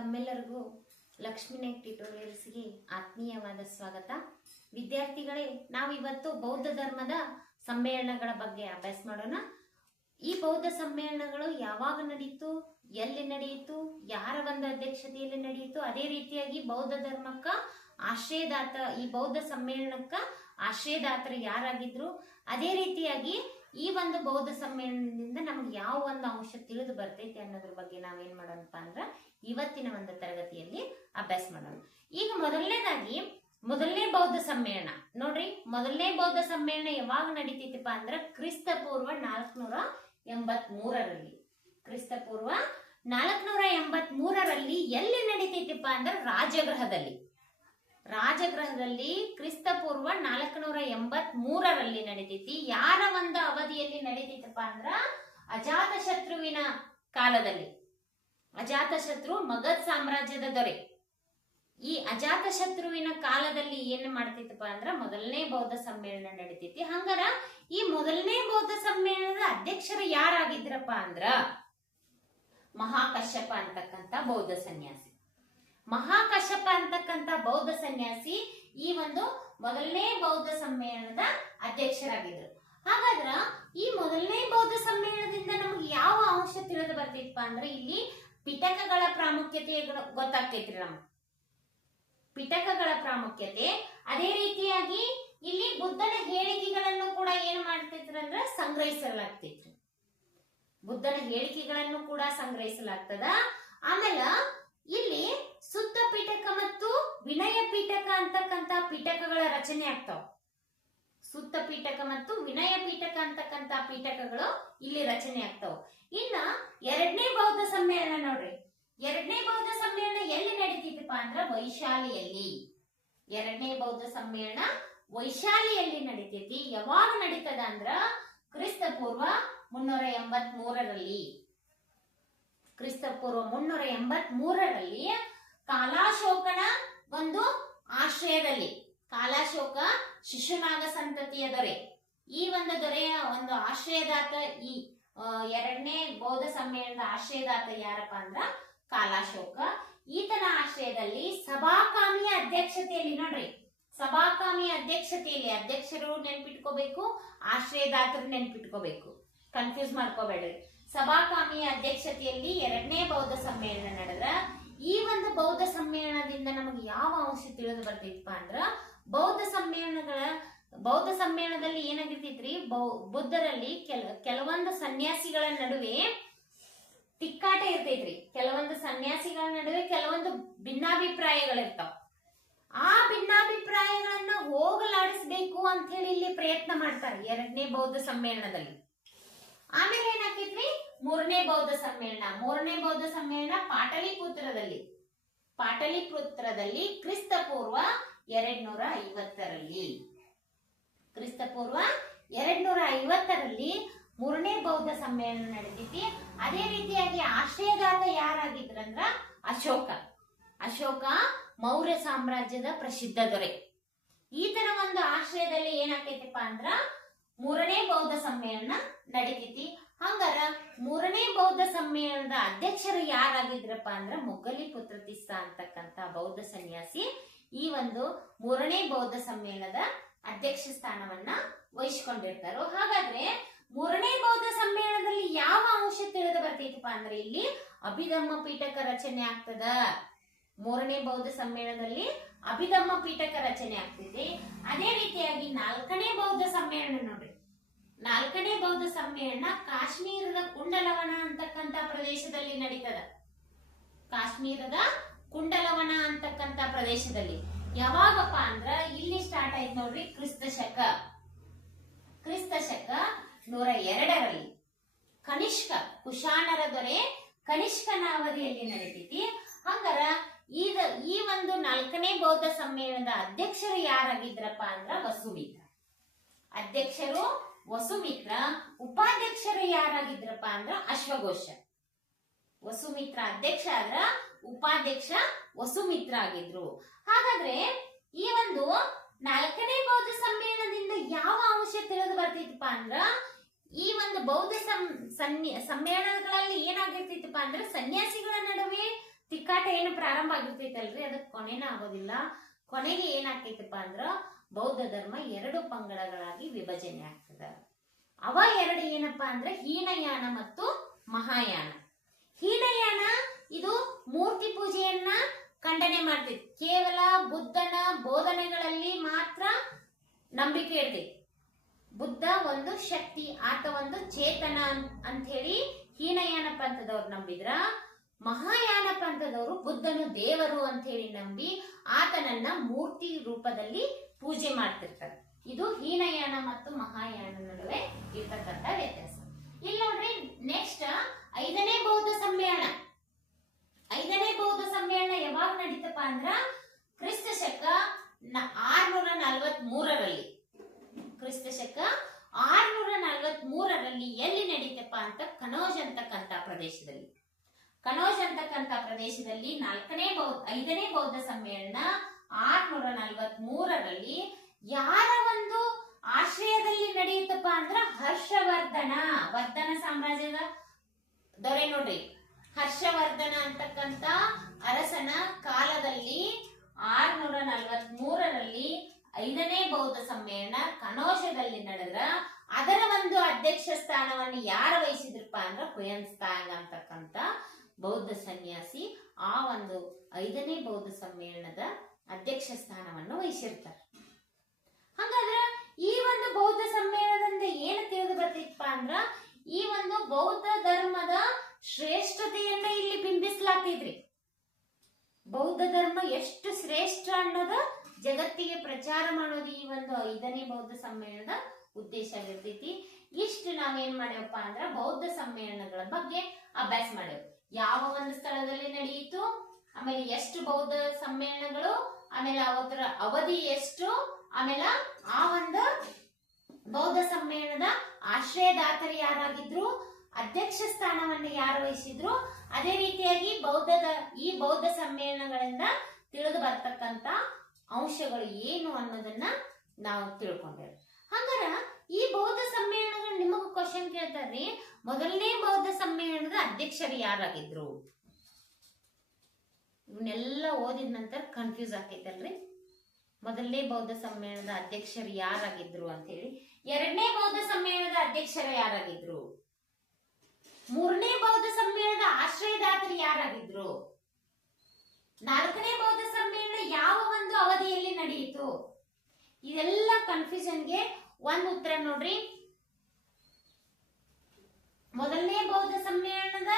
ತಮ್ಮೆಲ್ಲರಿಗೂ ಲಕ್ಷ್ಮೀನಾಯಕ್ ಟ್ಯುಟೋರಿಯಲ್ಸ್ಗೆ ಆತ್ಮೀಯವಾದ ಸ್ವಾಗತ. ವಿದ್ಯಾರ್ಥಿಗಳೇ ನಾವು ಇವತ್ತು ಬೌದ್ಧ ಧರ್ಮದ ಸಮ್ಮೇಳನಗಳ ಬಗ್ಗೆ ಅಭ್ಯಾಸ ಮಾಡೋಣ. ಈ ಬೌದ್ಧ ಸಮ್ಮೇಳನಗಳು ಯಾವಾಗ ನಡೆಯಿತು, ಎಲ್ಲಿ ನಡೆಯಿತು, ಯಾರ ಒಂದು ಅಧ್ಯಕ್ಷತೆಯಲ್ಲಿ ನಡೆಯಿತು, ಅದೇ ರೀತಿಯಾಗಿ ಬೌದ್ಧ ಧರ್ಮಕ್ಕ ಆಶ್ರಯದಾತ, ಈ ಬೌದ್ಧ ಸಮ್ಮೇಳನಕ್ಕ ಆಶ್ರಯದಾತರು ಯಾರಾಗಿದ್ರು, ಅದೇ ರೀತಿಯಾಗಿ ಈ ಒಂದು ಬೌದ್ಧ ಸಮ್ಮೇಳನದಿಂದ ನಮ್ಗೆ ಯಾವ ಒಂದು ಅಂಶ ತಿಳಿದು ಬರ್ತೈತಿ ಅನ್ನೋದ್ರ ಬಗ್ಗೆ ನಾವೇನ್ ಮಾಡೋಣಪ್ಪ ಅಂದ್ರ ಇವತ್ತಿನ ಒಂದು ತರಗತಿಯಲ್ಲಿ ಅಭ್ಯಾಸ ಮಾಡೋಣ. ಈಗ ಮೊದಲನೇದಾಗಿ, ಮೊದಲನೇ ಬೌದ್ಧ ಸಮ್ಮೇಳನ. ನೋಡ್ರಿ, ಮೊದಲನೇ ಬೌದ್ಧ ಸಮ್ಮೇಳನ ಯಾವಾಗ ನಡೀತಿತ್ತಪ್ಪ ಅಂದ್ರೆ ಕ್ರಿಸ್ತ ಪೂರ್ವ ನಾಲ್ಕನೂರ ಎಂಬತ್ ಮೂರರಲ್ಲಿ ಕ್ರಿಸ್ತ ಪೂರ್ವ ನಾಲ್ಕನೂರ ಎಂಬತ್ ಮೂರರಲ್ಲಿ ಎಲ್ಲಿ ನಡೀತೈತಿಪ್ಪ ಅಂದ್ರೆ ರಾಜಗೃಹದಲ್ಲಿ. ರಾಜಗೃಹದಲ್ಲಿ ಕ್ರಿಸ್ತ ಪೂರ್ವ ನಾಲ್ಕನೂರ ಎಂಬತ್ ಮೂರರಲ್ಲಿ ನಡೀತೈತಿ ಯಾರ ಒಂದು ಅವಧಿಯಲ್ಲಿ ನಡೀತೈತಪ್ಪ ಅಂದ್ರ ಅಜಾತ ಶತ್ರುವಿನ ಕಾಲದಲ್ಲಿ. ಅಜಾತ ಶತ್ರು ಮಗಧ್ ಸಾಮ್ರಾಜ್ಯದ ದೊರೆ. ಈ ಅಜಾತಶತ್ರುವಿನ ಕಾಲದಲ್ಲಿ ಏನ್ ಮಾಡ್ತಿತ್ತಪ್ಪ ಅಂದ್ರ ಮೊದಲನೇ ಬೌದ್ಧ ಸಮ್ಮೇಳನ ನಡೀತೈತಿ ಹಂಗಾರ ಈ ಮೊದಲನೇ ಬೌದ್ಧ ಸಮ್ಮೇಳನದ ಅಧ್ಯಕ್ಷರು ಯಾರಾಗಿದ್ರಪ್ಪ ಅಂದ್ರ ಮಹಾಕಶ್ಯಪ ಅಂತಕ್ಕಂಥ ಬೌದ್ಧ ಸನ್ಯಾಸಿ. ಮಹಾಕಶ್ಯಪ ಅಂತಕ್ಕಂಥ ಬೌದ್ಧ ಸನ್ಯಾಸಿ ಈ ಒಂದು ಮೊದಲನೇ ಬೌದ್ಧ ಸಮ್ಮೇಳನದ ಅಧ್ಯಕ್ಷರಾಗಿದ್ರು. ಹಾಗಾದ್ರ ಈ ಮೊದಲನೇ ಬೌದ್ಧ ಸಮ್ಮೇಳನದಿಂದ ನಮ್ಗೆ ಯಾವ ಅಂಶ ತಿಳಿದು ಬರ್ತಿತ್ತಪ್ಪ ಅಂದ್ರೆ ಇಲ್ಲಿ ಪಿಟಕಗಳ ಪ್ರಾಮುಖ್ಯತೆ ಗೊತ್ತಾಗ್ತೈತ್ರಿ ನಮ್ಗೆ. ಪಿಟಕಗಳ ಪ್ರಾಮುಖ್ಯತೆ, ಅದೇ ರೀತಿಯಾಗಿ ಇಲ್ಲಿ ಬುದ್ಧನ ಹೇಳಿಕೆಗಳನ್ನು ಕೂಡ ಏನ್ ಮಾಡ್ತೈತ್ರಿ ಅಂದ್ರೆ ಸಂಗ್ರಹಿಸಲಾಗ್ತೈತ್ರಿ. ಬುದ್ಧನ ಹೇಳಿಕೆಗಳನ್ನು ಕೂಡ ಸಂಗ್ರಹಿಸಲಾಗ್ತದ. ಆಮೇಲೆ ಇಲ್ಲಿ ಸುತ್ತ ಪಿಟಕ ಮತ್ತು ವಿನಯ ಪೀಠಕ ಅಂತಕ್ಕಂತ ಪಿಟಕಗಳ ರಚನೆ ಆಗ್ತಾವ. ಸುತ್ತ ಪೀಠಕ ಮತ್ತು ವಿನಯ ಪೀಠಕ ಅಂತಕ್ಕಂತ ಪೀಠಕಗಳು ಇಲ್ಲಿ ರಚನೆ ಆಗ್ತಾವ. ಸಮ್ಮೇಳನ ನೋಡ್ರಿ. ಎರಡನೇ ಬೌದ್ಧ ಸಮ್ಮೇಳನ ಎಲ್ಲಿ ನಡೀತಿತ್ತಪ್ಪ ಅಂದ್ರ ವೈಶಾಲಿಯಲ್ಲಿ. ಎರಡನೇ ಬೌದ್ಧ ಸಮ್ಮೇಳನ ವೈಶಾಲಿಯಲ್ಲಿ ನಡೀತೈತಿ. ಯಾವಾಗ ನಡೀತದ ಅಂದ್ರ ಕ್ರಿಸ್ತ ಪೂರ್ವ ಮುನ್ನೂರ ಎಂಬತ್ ಮೂರರಲ್ಲಿ ಕ್ರಿಸ್ತ ಪೂರ್ವ ಮುನ್ನೂರ ಎಂಬತ್ ಮೂರರಲ್ಲಿ ಕಾಲಾಶೋಕನ ಒಂದು ಆಶ್ರಯದಲ್ಲಿ. ಕಾಲಾಶೋಕ ಶಿಶುನಾಗ ಸಂತತಿಯ ದೊರೆ. ಈ ಒಂದು ದೊರೆಯ ಒಂದು ಆಶ್ರಯದಾತ ಈ ಎರಡನೇ ಬೌದ್ಧ ಸಮ್ಮೇಳನದ ಆಶ್ರಯದಾತ ಯಾರಪ್ಪ ಅಂದ್ರ ಕಾಲಾಶೋಕ. ಈತನ ಆಶ್ರಯದಲ್ಲಿ ಸಭಾಕಾಮಿಯ ಅಧ್ಯಕ್ಷತೆಯಲ್ಲಿ ನೋಡ್ರಿ, ಸಭಾಕಾಮಿಯ ಅಧ್ಯಕ್ಷತೆಯಲ್ಲಿ ಅಧ್ಯಕ್ಷರು ನೆನ್ಪಿಟ್ಕೋಬೇಕು, ಆಶ್ರಯದಾತರು ನೆನ್ಪಿಟ್ಕೋಬೇಕು. ಕನ್ಫ್ಯೂಸ್ ಮಾಡ್ಕೋಬೇಡ್ರಿ. ಸಭಾಕಾಮಿಯ ಅಧ್ಯಕ್ಷತೆಯಲ್ಲಿ ಎರಡನೇ ಬೌದ್ಧ ಸಮ್ಮೇಳನ ನಡೆದ್ರ ಈ ಒಂದು ಬೌದ್ಧ ಸಮ್ಮೇಳನದಿಂದ ನಮಗೆ ಯಾವ ಅಂಶ ತಿಳಿದು ಬರ್ತೈತಪ್ಪ ಅಂದ್ರ, ಬೌದ್ಧ ಸಮ್ಮೇಳನಗಳ ಬೌದ್ಧ ಸಮ್ಮೇಳನದಲ್ಲಿ ಏನಾಗಿರ್ತೈತ್ರಿ? ಬುದ್ಧರಲ್ಲಿ ಕೆಲ, ಕೆಲವೊಂದು ಸನ್ಯಾಸಿಗಳ ನಡುವೆ ತಿಕ್ಕಾಟ ಇರ್ತೈತ್ರಿ. ಕೆಲವೊಂದು ಸನ್ಯಾಸಿಗಳ ನಡುವೆ ಕೆಲವೊಂದು ಭಿನ್ನಾಭಿಪ್ರಾಯಗಳಿರ್ತಾವ. ಆ ಭಿನ್ನಾಭಿಪ್ರಾಯಗಳನ್ನ ಹೋಗಲಾಡಿಸ್ಬೇಕು ಅಂತ ಹೇಳಿ ಇಲ್ಲಿ ಪ್ರಯತ್ನ ಮಾಡ್ತಾರೆ ಎರಡನೇ ಬೌದ್ಧ ಸಮ್ಮೇಳನದಲ್ಲಿ. ಆಮೇಲೆ ಏನಾಕೈತ್ರಿ? ಮೂರನೇ ಬೌದ್ಧ ಸಮ್ಮೇಳನ. ಮೂರನೇ ಬೌದ್ಧ ಸಮ್ಮೇಳನ ಪಾಟಲಿಪುತ್ರದಲ್ಲಿ. ಪಾಟಲಿಪುತ್ರದಲ್ಲಿ ಕ್ರಿಸ್ತ ಪೂರ್ವ ಎರಡ್ನೂರ ಐವತ್ತರಲ್ಲಿ. ಕ್ರಿಸ್ತ ಪೂರ್ವ ಎರಡ್ನೂರ ಐವತ್ತರಲ್ಲಿ ಮೂರನೇ ಬೌದ್ಧ ಸಮ್ಮೇಳನ ನಡೆದಿತಿ ಅದೇ ರೀತಿಯಾಗಿ ಆಶ್ರಯದಾತ ಯಾರಾಗಿದ್ರಂದ್ರ ಅಶೋಕ. ಅಶೋಕ ಮೌರ್ಯ ಸಾಮ್ರಾಜ್ಯದ ಪ್ರಸಿದ್ಧ ದೊರೆ. ಈತನ ಒಂದು ಆಶ್ರಯದಲ್ಲಿ ಏನಾಕೈತಿಪ್ಪ ಅಂದ್ರ ಮೂರನೇ ಬೌದ್ಧ ಸಮ್ಮೇಳನ ನಡೀತೈತಿ. ಹಂಗಾರ ಮೂರನೇ ಬೌದ್ಧ ಸಮ್ಮೇಳನದ ಅಧ್ಯಕ್ಷರು ಯಾರಾಗಿದ್ರಪ್ಪ ಅಂದ್ರ ಮೊಘಲಿ ಪುತ್ರತಿಸ್ಸ ಅಂತಕ್ಕಂತ ಬೌದ್ಧ ಸನ್ಯಾಸಿ ಈ ಒಂದು ಮೂರನೇ ಬೌದ್ಧ ಸಮ್ಮೇಳನದ ಅಧ್ಯಕ್ಷ ಸ್ಥಾನವನ್ನ ವಹಿಸಿಕೊಂಡಿರ್ತಾರೋ. ಹಾಗಾದ್ರೆ ಮೂರನೇ ಬೌದ್ಧ ಸಮ್ಮೇಳನದಲ್ಲಿ ಯಾವ ಅಂಶ ತಿಳಿದು ಬರ್ತೈತಪ್ಪ ಅಂದ್ರೆ ಇಲ್ಲಿ ಅಭಿಧಮ್ಮ ಪೀಠಕ ರಚನೆ ಆಗ್ತದ. ಮೂರನೇ ಬೌದ್ಧ ಸಮ್ಮೇಳನದಲ್ಲಿ ಅಭಿಧಮ್ಮ ಪೀಠಕ ರಚನೆ ಆಗ್ತೈತಿ. ಅದೇ ರೀತಿಯಾಗಿ ನಾಲ್ಕನೇ ಬೌದ್ಧ ಸಮ್ಮೇಳನ ನೋಡ್ರಿ. ನಾಲ್ಕನೇ ಬೌದ್ಧ ಸಮ್ಮೇಳನ ಕಾಶ್ಮೀರದ ಕುಂಡಲವನ ಅಂತಕ್ಕಂತ ಪ್ರದೇಶದಲ್ಲಿ ನಡೀತದ. ಕಾಶ್ಮೀರದ ಕುಂಡಲವನ ಅಂತಕ್ಕಂತ ಪ್ರದೇಶದಲ್ಲಿ. ಯಾವಾಗಪ್ಪ ಅಂದ್ರ ಇಲ್ಲಿ ಸ್ಟಾರ್ಟ್ ಆಯ್ತು ನೋಡ್ರಿ ಕ್ರಿಸ್ತ ಶಕ. ಕ್ರಿಸ್ತ ಶಕ ನೂರ ಎರಡರಲ್ಲಿ. ಕನಿಷ್ಕ ಕುಶಾಣರ ದೊರೆ ಕನಿಷ್ಕನ ಅವಧಿಯಲ್ಲಿ ನಡೀತೈತಿ ಹಂಗಾರ ಈಗ ಈ ಒಂದು ನಾಲ್ಕನೇ ಬೌದ್ಧ ಸಮ್ಮೇಳನದ ಅಧ್ಯಕ್ಷರು ಯಾರಾಗಿದ್ರಪ್ಪ ಅಂದ್ರ ವಸುಮಿತ್ರ. ಅಧ್ಯಕ್ಷರು ವಸುಮಿತ್ರ, ಉಪಾಧ್ಯಕ್ಷರು ಯಾರಾಗಿದ್ರಪ್ಪ ಅಂದ್ರ ಅಶ್ವಘೋಷ. ವಸುಮಿತ್ರ ಅಧ್ಯಕ್ಷ ಆದ್ರ ಉಪಾಧ್ಯಕ್ಷ ವಸುಮಿತ್ರ ಆಗಿದ್ರು ಹಾಗಾದ್ರೆ ಈ ಒಂದು ನಾಲ್ಕನೇ ಬೌದ್ಧ ಸಮ್ಮೇಳನದಿಂದ ಯಾವ ಅಂಶ ತಿಳಿದು ಬರ್ತಿತ್ತಪ್ಪ ಅಂದ್ರ, ಈ ಒಂದು ಬೌದ್ಧ ಸಂ ಸಮ್ಮೇಳನಗಳಲ್ಲಿ ಏನಾಗಿರ್ತಿತ್ತಪ್ಪ ಅಂದ್ರೆ, ಸನ್ಯಾಸಿಗಳ ನಡುವೆ ತಿಕ್ಕಾಟ ಏನು ಪ್ರಾರಂಭ ಆಗಿರ್ತೈತಲ್ರಿ? ಅದಕ್ಕೆ ಕೊನೆನ ಆಗೋದಿಲ್ಲ. ಕೊನೆಗೆ ಏನಾಗ್ತೈತಪ್ಪ ಅಂದ್ರ, ಬೌದ್ಧ ಧರ್ಮ ಎರಡು ಪಂಗಡಗಳಾಗಿ ವಿಭಜನೆ ಆಗ್ತದ. ಅವ ಎರಡು ಏನಪ್ಪಾ ಅಂದ್ರೆ, ಹೀನಯಾನ ಮತ್ತು ಮಹಾಯಾನ. ಹೀನಯಾನ ಇದು ಮೂರ್ತಿ ಪೂಜೆಯನ್ನ ಖಂಡನೆ ಮಾಡ್ತೈತಿ ಕೇವಲ ಬುದ್ಧನ ಬೋಧನೆಗಳಲ್ಲಿ ಮಾತ್ರ ನಂಬಿಕೆ ಇರ್ತೈತಿ. ಬುದ್ಧ ಒಂದು ಶಕ್ತಿ, ಆತ ಒಂದು ಚೇತನ ಅಂತ ಹೇಳಿ ಹೀನಯಾನ ಪಂಥದವ್ರು ನಂಬಿದ್ರ, ಮಹಾಯಾನ ಪಂಥದವರು ಬುದ್ಧನು ದೇವರು ಅಂತ ಹೇಳಿ ನಂಬಿ ಆತನನ್ನ ಮೂರ್ತಿ ರೂಪದಲ್ಲಿ ಪೂಜೆ ಮಾಡ್ತಿರ್ತಾರೆ ಇದು ಹೀನಯಾನ ಮತ್ತು ಮಹಾಯಾನ ನಡುವೆ ಇರ್ತಕ್ಕಂಥ ವ್ಯತ್ಯಾಸ ಇಲ್ಲಿ ನೋಡ್ರಿ ನೆಕ್ಸ್ಟ್ ಐದನೇ ಬೌದ್ಧ ಸಮ್ಮೇಳನ ಐದನೇ ಬೌದ್ಧ ಸಮ್ಮೇಳನ ಯಾವಾಗ ನಡೀತಪ್ಪ ಅಂದ್ರ ಕ್ರಿಸ್ತ ಶಕ ಆರ್ನೂರ ನಲ್ವತ್ ಮೂರರಲ್ಲಿ ಕ್ರಿಸ್ತ ಶಕ ಆರ್ನೂರ ನಲ್ವತ್ ಮೂರರಲ್ಲಿ ಎಲ್ಲಿ ನಡೀತಪ್ಪ ಅಂತ ಕನೋಜ್ ಅಂತಕ್ಕಂತ ಪ್ರದೇಶದಲ್ಲಿ ಕನೋಜ್ ಅಂತಕ್ಕಂತ ಪ್ರದೇಶದಲ್ಲಿ ನಾಲ್ಕನೇ ಬೌದ್ಧ, ಐದನೇ ಬೌದ್ಧ ಸಮ್ಮೇಳನ ಆರ್ನೂರ ನಲ್ವತ್ ಮೂರರಲ್ಲಿ ಯಾರ ಒಂದು ಆಶ್ರಯದಲ್ಲಿ ನಡೆಯುತ್ತಪ್ಪ ಅಂದ್ರ ಹರ್ಷವರ್ಧನ, ವರ್ಧನ ಸಾಮ್ರಾಜ್ಯದ ದೊರೆ ನೋಡ್ರಿ. ಹರ್ಷವರ್ಧನ ಅಂತಕ್ಕಂತ ಅರಸನ ಕಾಲದಲ್ಲಿ ಆರ್ನೂರ ನಲ್ವತ್ ಮೂರರಲ್ಲಿ ಐದನೇ ಬೌದ್ಧ ಸಮ್ಮೇಳನ ಕನೋಜದಲ್ಲಿ ನಡೆದ್ರ, ಅದರ ಒಂದು ಅಧ್ಯಕ್ಷ ಸ್ಥಾನವನ್ನು ಯಾರು ವಹಿಸಿದ್ರಪ್ಪ ಅಂದ್ರ ಹುಯನ್ಸ್ತಾಂಗ್ ಅಂತಕ್ಕಂತ ಬೌದ್ಧ ಸನ್ಯಾಸಿ ಆ ಒಂದು ಐದನೇ ಬೌದ್ಧ ಸಮ್ಮೇಳನದ ಅಧ್ಯಕ್ಷ ಸ್ಥಾನವನ್ನು ವಹಿಸಿರ್ತಾರೆ. ಹಂಗಾದ್ರ ಈ ಒಂದು ಬೌದ್ಧ ಸಮ್ಮೇಳನದಿಂದ ಏನು ತಿಳಿದು ಬರ್ತಿತ್ತಪ್ಪ ಅಂದ್ರ ಈ ಒಂದು ಬೌದ್ಧ ಧರ್ಮದ ಶ್ರೇಷ್ಠತೆಯನ್ನ ಇಲ್ಲಿ ಬಿಂಬಿಸಲಾಗ್ತಿದ್ರಿ ಬೌದ್ಧ ಧರ್ಮ ಎಷ್ಟು ಶ್ರೇಷ್ಠ ಅನ್ನೋದ ಜಗತ್ತಿಗೆ ಪ್ರಚಾರ ಮಾಡೋದು ಈ ಒಂದು ಐದನೇ ಬೌದ್ಧ ಸಮ್ಮೇಳನದ ಉದ್ದೇಶ ಆಗಿರ್ತೈತಿ ಇಷ್ಟು ನಾವೇನ್ ಮಾಡ್ಯವಪ್ಪ ಅಂದ್ರ ಬೌದ್ಧ ಸಮ್ಮೇಳನಗಳ ಬಗ್ಗೆ ಅಭ್ಯಾಸ ಮಾಡ್ಯವ್. ಯಾವ ಒಂದು ಸ್ಥಳದಲ್ಲಿ ನಡೆಯಿತು? ಆಮೇಲೆ ಎಷ್ಟು ಬೌದ್ಧ ಸಮ್ಮೇಳನಗಳು? ಆಮೇಲೆ ಅವತರ ಅವಧಿ ಎಷ್ಟು? ಆಮೇಲೆ ಆ ಒಂದು ಬೌದ್ಧ ಸಮ್ಮೇಳನದ ಆಶ್ರಯದಾತರು ಯಾರಾಗಿದ್ರು? ಅಧ್ಯಕ್ಷ ಸ್ಥಾನವನ್ನು ಯಾರು ವಹಿಸಿದ್ರು? ಅದೇ ರೀತಿಯಾಗಿ ಬೌದ್ಧದ, ಈ ಬೌದ್ಧ ಸಮ್ಮೇಳನಗಳಿಂದ ತಿಳಿದು ಬರ್ತಕ್ಕಂತ ಅಂಶಗಳು ಏನು ಅನ್ನೋದನ್ನ ನಾವು ತಿಳ್ಕೊಂಡೇವೆ. ಹಂಗಾರ ಈ ಬೌದ್ಧ ಸಮ್ಮೇಳನಗಳು ನಿಮಗೂ ಕ್ವಶನ್ ಕೇಳ್ತಾರ್ರಿ. ಮೊದಲನೇ ಬೌದ್ಧ ಸಮ್ಮೇಳನದ ಅಧ್ಯಕ್ಷರು ಯಾರಾಗಿದ್ರು? ಇವನ್ನೆಲ್ಲ ಓದಿದ ನಂತರ ಕನ್ಫ್ಯೂಸ್ ಆಗ್ತೈತಲ್ರಿ. ಮೊದಲನೇ ಬೌದ್ಧ ಸಮ್ಮೇಳನದ ಅಧ್ಯಕ್ಷರು ಯಾರಾಗಿದ್ರು ಅಂತ ಹೇಳಿ ಎರಡನೇ ಬೌದ್ಧ ಸಮ್ಮೇಳನದ ಅಧ್ಯಕ್ಷರು ಯಾರಾಗಿದ್ರು? ಮೂರನೇ ಬೌದ್ಧ ಸಮ್ಮೇಳನದ ಆಶ್ರಯದಾತರು ಯಾರಾಗಿದ್ರು? ನಾಲ್ಕನೇ ಬೌದ್ಧ ಸಮ್ಮೇಳನ ಯಾವ ಒಂದು ಅವಧಿಯಲ್ಲಿ ನಡೆಯಿತು? ಇದೆಲ್ಲ ಕನ್ಫ್ಯೂಷನ್ಗೆ ಒಂದು ಉತ್ತರ ನೋಡ್ರಿ. ಮೊದಲನೇ ಬೌದ್ಧ ಸಮ್ಮೇಳನದ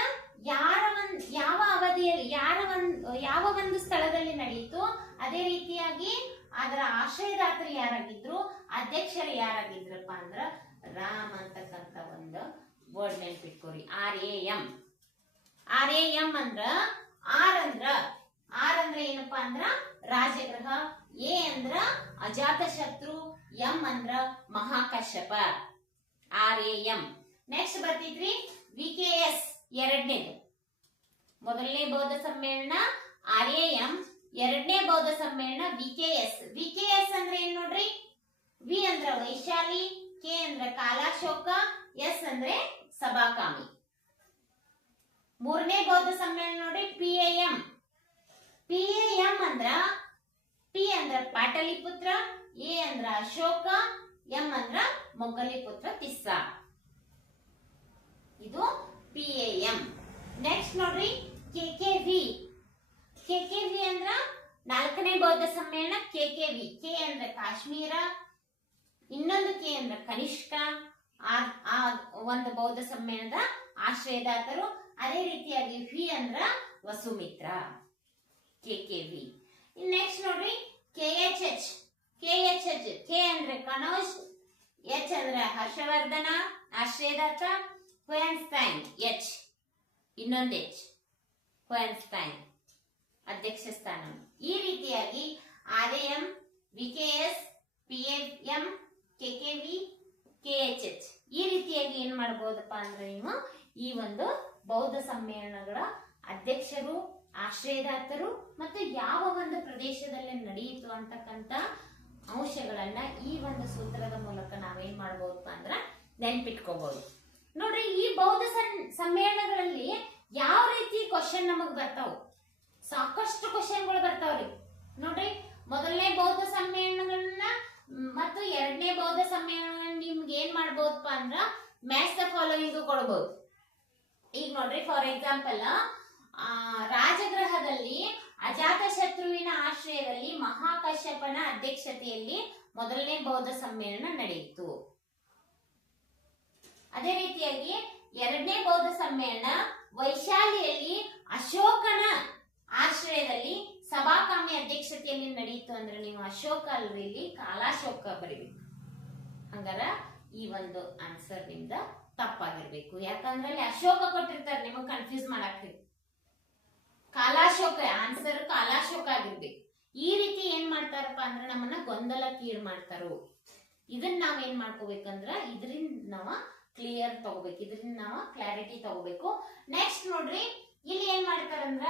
ಯಾರ ಒಂದ್ ಯಾವ ಅವಧಿಯಲ್ಲಿ ಯಾರ ಒಂದ್ ಯಾವ ಒಂದು ಸ್ಥಳದಲ್ಲಿ ನಡೆಯಿತು ಅದೇ ರೀತಿಯಾಗಿ ಅದರ ಆಶ್ರಯದಾತರು ಯಾರಾಗಿದ್ರು, ಅಧ್ಯಕ್ಷರು ಯಾರಾಗಿದ್ರಪ್ಪ ಅಂದ್ರ ರಾಮ್ ಅಂತಕ್ಕಂಥ ಒಂದು word ನೆನ್ಪಿಟ್ಕೋರಿ R A M. R A M ಅಂದ್ರ ಆರ್ ಅಂದ್ರ ಆರ್ ಅಂದ್ರ ಏನಪ್ಪಾ ಅಂದ್ರ ರಾಜಗ್ರಹ, ಎ ಅಂದ್ರ ಅಜಾತ ಶತ್ರು ಎಂ ಅಂದ್ರ Mahakashyapa. R A M. Next K S ಎರಡನೇದು. ಮೊದಲನೇ ಬೌದ್ಧ ಸಮ್ಮೇಳನ ಆರ್ ಎ ಎಂ ಎರಡನೇ ಬೌದ್ಧ ಸಮ್ಮೇಳನ V K S V K S ಅಂದ್ರೆ ಏನ್ ನೋಡ್ರಿ? ವಿ ಅಂದ್ರ ವೈಶಾಲಿ ಕೆ ಅಂದ್ರ ಕಾಲಾಶೋಕ ಎಸ್ ಅಂದ್ರೆ ಸಭಾಕಾಮಿ. ಮೂರನೇ ಬೌದ್ಧ ಸಮ್ಮೇಳನ ನೋಡ್ರಿ P A M P A M ಅಂದ್ರ ಪಿ ಅಂದ್ರ ಪಾಟಲಿಪುತ್ರ ಎ ಅಂದ್ರ ಅಶೋಕ ಎಂ ಅಂದ್ರ ಮೊಗಲಿಪುತ್ರ ತಿಸ್ಸ. ಇದು ಪಿ ಎ ಎಂ ನೆಕ್ಸ್ಟ್ ನೋಡ್ರಿ K K V K K V ಅಂದ್ರ ನಾಲ್ಕನೇ ಬೌದ್ಧ ಸಮ್ಮೇಳನ ಕೆ ಕೆ ವಿ ಕೆ ಅಂದ್ರೆ ಕಾಶ್ಮೀರ, ಇನ್ನೊಂದು ಕೆ ಅಂದ್ರೆ ಕನಿಷ್ಕ. ಆ ಆ ಒಂದು ಬೌದ್ಧ ಸಮ್ಮೇಳನದ ಆಶ್ರಯದಾತರು. ಅದೇ ರೀತಿಯಾಗಿ ವಿ ಅಂದ್ರ Vasumitra. K K V next ನೋಡ್ರಿ K H H K H H K ಅಂದ್ರೆ ಕನೋಜ್ ಎಚ್ ಅಂದ್ರೆ ಹರ್ಷವರ್ಧನ, ಆಶ್ರಯದಾತ. ಹುಯನ್ಸ್ಟೈನ್ ಎಚ್ ಇನ್ನೊಂದು ಎಚ್ ಹುಯನ್ಸ್ಟೈನ್ ಅಧ್ಯಕ್ಷ ಸ್ಥಾನ. ಈ ರೀತಿಯಾಗಿ R M V K S P M V K H H ಈ ರೀತಿಯಾಗಿ ಏನ್ ಮಾಡ್ಬೋದಪ್ಪ ಅಂದ್ರೆ ನೀವು ಈ ಒಂದು ಬೌದ್ಧ ಸಮ್ಮೇಳನಗಳ ಅಧ್ಯಕ್ಷರು, ಆಶ್ರಯದಾತರು ಮತ್ತು ಯಾವ ಒಂದು ಪ್ರದೇಶದಲ್ಲಿ ನಡೆಯಿತು ಅಂತಕ್ಕಂತ ಅಂಶಗಳನ್ನ ಈ ಒಂದು ಸೂತ್ರದ ಮೂಲಕ ನಾವೇನ್ ಮಾಡ್ಬೋದಪ್ಪ ಅಂದ್ರೆ ನೆನ್ಪಿಟ್ಕೋಬಹುದು ನೋಡ್ರಿ, ಈ ಬೌದ್ಧ ಸಮ್ಮೇಳನಗಳಲ್ಲಿ ಯಾವ ರೀತಿ ಕ್ವಶನ್ ನಮಗ್ ಬರ್ತಾವ? ಸಾಕಷ್ಟು ಕ್ವಶನ್ಗಳು ಬರ್ತಾವ್ರಿ. ನೋಡ್ರಿ, ಮೊದಲನೇ ಬೌದ್ಧ ಸಮ್ಮೇಳನಗಳನ್ನ ಮತ್ತು ಎರಡನೇ ಬೌದ್ಧ ಸಮ್ಮೇಳನ ನಿಮ್ಗೆ ಏನ್ ಮಾಡ್ಬೋದಪ್ಪ ಅಂದ್ರ ಮ್ಯಾಚ್ ದ ಫಾಲೋವಿಂಗ್ ಕೊಡ್ಬೋದು. ಈಗ ನೋಡ್ರಿ ಫಾರ್ ಎಕ್ಸಾಂಪಲ್ ರಾಜಗೃಹದಲ್ಲಿ ಅಜಾತ ಶತ್ರುವಿನ ಆಶ್ರಯದಲ್ಲಿ ಮಹಾಕಶ್ಯಪನ ಅಧ್ಯಕ್ಷತೆಯಲ್ಲಿ ಮೊದಲನೇ ಬೌದ್ಧ ಸಮ್ಮೇಳನ ನಡೆಯಿತು. ಅದೇ ರೀತಿಯಾಗಿ ಎರಡನೇ ಬೌದ್ಧ ಸಮ್ಮೇಳನ ವೈಶಾಲಿಯಲ್ಲಿ ಅಶೋಕನ ಆಶ್ರಯದಲ್ಲಿ ಸಭಾಕಾಮಿ ಅಧ್ಯಕ್ಷತೆಯಲ್ಲಿ ನಡೆಯಿತು ಅಂದ್ರೆ ನೀವು ಅಶೋಕ ಅಲ್ರಿ ಇಲ್ಲಿ? ಕಾಲಾಶೋಕ ಬರೀಬೇಕು. ಹಂಗಾರ ಈ ಒಂದು ಆನ್ಸರ್ ನಿಮ್ದ ತಪ್ಪಾಗಿರ್ಬೇಕು. ಯಾಕಂದ್ರೆ ಅಲ್ಲಿ ಅಶೋಕ ಕೊಟ್ಟಿರ್ತಾರೆ, ನಿಮಗೆ ಕನ್ಫ್ಯೂಸ್ ಮಾಡಾಕ್ರಿ. ಕಾಲಾಶೋಕ ಆನ್ಸರ್ ಕಾಲಾಶೋಕ ಆಗಿರ್ಬೇಕು. ಈ ರೀತಿ ಏನ್ ಮಾಡ್ತಾರಪ್ಪ ಅಂದ್ರೆ ನಮ್ಮನ್ನ ಗೊಂದಲ ಕೀಳ್ ಮಾಡ್ತಾರೋ. ಇದನ್ನ ನಾವ್ ಏನ್ ಮಾಡ್ಕೋಬೇಕಂದ್ರ, ಇದರಿಂದ ನಾವ ಕ್ಲಿಯರ್ ತಗೋಬೇಕು. ಇದರಿಂದ ನಾವು ಕ್ಲಾರಿಟಿ ತಗೋಬೇಕು. ನೆಕ್ಸ್ಟ್ ನೋಡ್ರಿ, ಇಲ್ಲಿ ಏನ್ ಮಾಡ್ತಾರಂದ್ರ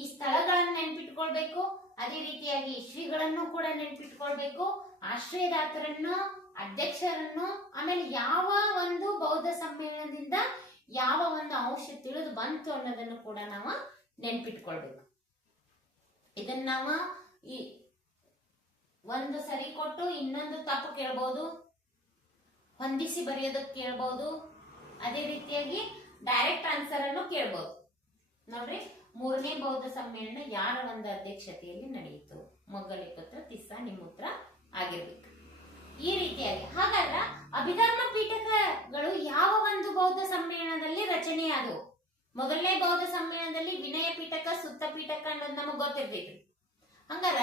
ಈ ಸ್ಥಳಗಳನ್ನ ನೆನ್ಪಿಟ್ಕೊಳ್ಬೇಕು. ಅದೇ ರೀತಿಯಾಗಿ ಶ್ರೀಗಳನ್ನು ಕೂಡ ನೆನ್ಪಿಟ್ಕೊಳ್ಬೇಕು. ಆಶ್ರಯದಾತರನ್ನು, ಅಧ್ಯಕ್ಷರನ್ನು, ಆಮೇಲೆ ಯಾವ ಒಂದು ಬೌದ್ಧ ಸಮ್ಮೇಳನದಿಂದ ಯಾವ ಒಂದು ಅಂಶ ತಿಳಿದು ಬಂತು ಅನ್ನೋದನ್ನು ಕೂಡ ನಾವು ನೆನ್ಪಿಟ್ಕೊಳ್ಬೇಕು. ಇದನ್ನ ನಾವು ಈ ಒಂದು ಸರಿ ಕೊಟ್ಟು ಇನ್ನೊಂದು ತಪ್ಪು ಕೇಳ್ಬೋದು. ಹೊಂದಿಸಿ ಬರೆಯೋದಕ್ಕೆ ಕೇಳ್ಬೋದು. ಅದೇ ರೀತಿಯಾಗಿ ಡೈರೆಕ್ಟ್ ಆನ್ಸರ್ ಅನ್ನು ಕೇಳ್ಬಹುದು ನೋಡ್ರಿ, ಮೂರನೇ ಬೌದ್ಧ ಸಮ್ಮೇಳನ ಯಾರ ಒಂದು ಅಧ್ಯಕ್ಷತೆಯಲ್ಲಿ ನಡೆಯಿತು? ಮೊಗ್ಗಲಿಪುತ್ರ ತಿಸ್ಸಾ, ನಿಮ್ಮುತ್ರ ಆಗಿರ್ಬೇಕು. ಈ ರೀತಿಯಾಗಿ. ಹಾಗಾದ್ರ ಅಭಿಧರ್ಮ ಪೀಠಕಗಳು ಯಾವ ಒಂದು ಬೌದ್ಧ ಸಮ್ಮೇಳನದಲ್ಲಿ ರಚನೆಯಾದವು? ಮೊದಲನೇ ಬೌದ್ಧ ಸಮ್ಮೇಳನದಲ್ಲಿ ವಿನಯ ಪೀಠಕ, ಸುತ್ತ ಪೀಠಕ ಅನ್ನೋದು ನಮಗ್ ಗೊತ್ತಿರ್ತೈತಿ ಹಂಗಾರ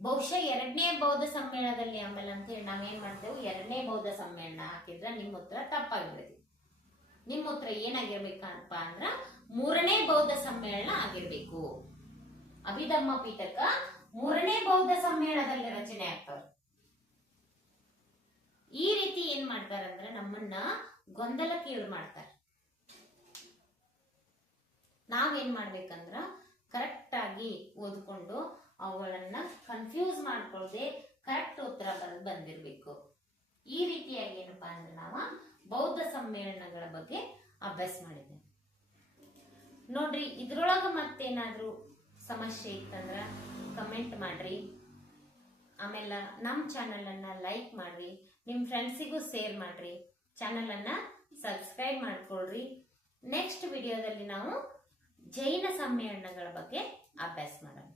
ಬಹುಶಃ ಎರಡನೇ ಬೌದ್ಧ ಸಮ್ಮೇಳನದಲ್ಲಿ ಆಮೇಲೆ ಅಂತ ಹೇಳಿ ನಾವೇನ್ ಮಾಡ್ತೇವೆ? ಎರಡನೇ ಬೌದ್ಧ ಸಮ್ಮೇಳನ ಹಾಕಿದ್ರ ನಿಮ್ಮ ಉತ್ತರ ತಪ್ಪಾಗಿರ್ತೈತಿ. ನಿಮ್ಮ ಉತ್ತರ ಏನಾಗಿರ್ಬೇಕಪ್ಪ ಅಂದ್ರ ಮೂರನೇ ಬೌದ್ಧ ಸಮ್ಮೇಳನ ಆಗಿರ್ಬೇಕು. ಅಭಿಧಮ್ಮ ಪೀಠಕ ಮೂರನೇ ಬೌದ್ಧ ಸಮ್ಮೇಳನದಲ್ಲಿ ರಚನೆ ಆಗ್ತಾರ ಈ ರೀತಿ ಏನ್ ಮಾಡ್ತಾರಂದ್ರ ನಮ್ಮನ್ನ ಗೊಂದಲ ಕೀಳು ಮಾಡ್ತಾರೆ. ನಾವೇನ್ ಮಾಡ್ಬೇಕಂದ್ರ ಕರೆಕ್ಟ್ ಆಗಿ ಓದ್ಕೊಂಡು ಅವುಗಳನ್ನ ಕನ್ಫ್ಯೂಸ್ ಮಾಡ್ಕೊಳ್ಳದೆ ಕರೆಕ್ಟ್ ಉತ್ತರ ಬಂದಿರಬೇಕು ಬಂದಿರ್ಬೇಕು. ಈ ರೀತಿಯಾಗಿ ಏನಪ್ಪಾ ಅಂದ್ರೆ ನಾವ ಬೌದ್ಧ ಸಮ್ಮೇಳನಗಳ ಬಗ್ಗೆ ಅಭ್ಯಾಸ ಮಾಡಿದ್ದೇವೆ ನೋಡ್ರಿ, ಇದ್ರೊಳಗ ಮತ್ತೇನಾದ್ರೂ ಸಮಸ್ಯೆ ಇತ್ತಂದ್ರ ಕಮೆಂಟ್ ಮಾಡ್ರಿ. ಆಮೇಲೆ ನಮ್ಮ ಚಾನಲ್ ಅನ್ನ ಲೈಕ್ ಮಾಡ್ರಿ, ನಿಮ್ ಫ್ರೆಂಡ್ಸಿಗೂ ಶೇರ್ ಮಾಡ್ರಿ. ಚಾನಲ್ ಅನ್ನ ಸಬ್ಸ್ಕ್ರೈಬ್ ಮಾಡ್ಕೊಳ್ರಿ ನೆಕ್ಸ್ಟ್ ವಿಡಿಯೋದಲ್ಲಿ ನಾವು ಜೈನ ಸಮ್ಮೇಳನಗಳ ಬಗ್ಗೆ ಅಭ್ಯಾಸ ಮಾಡೋಣ.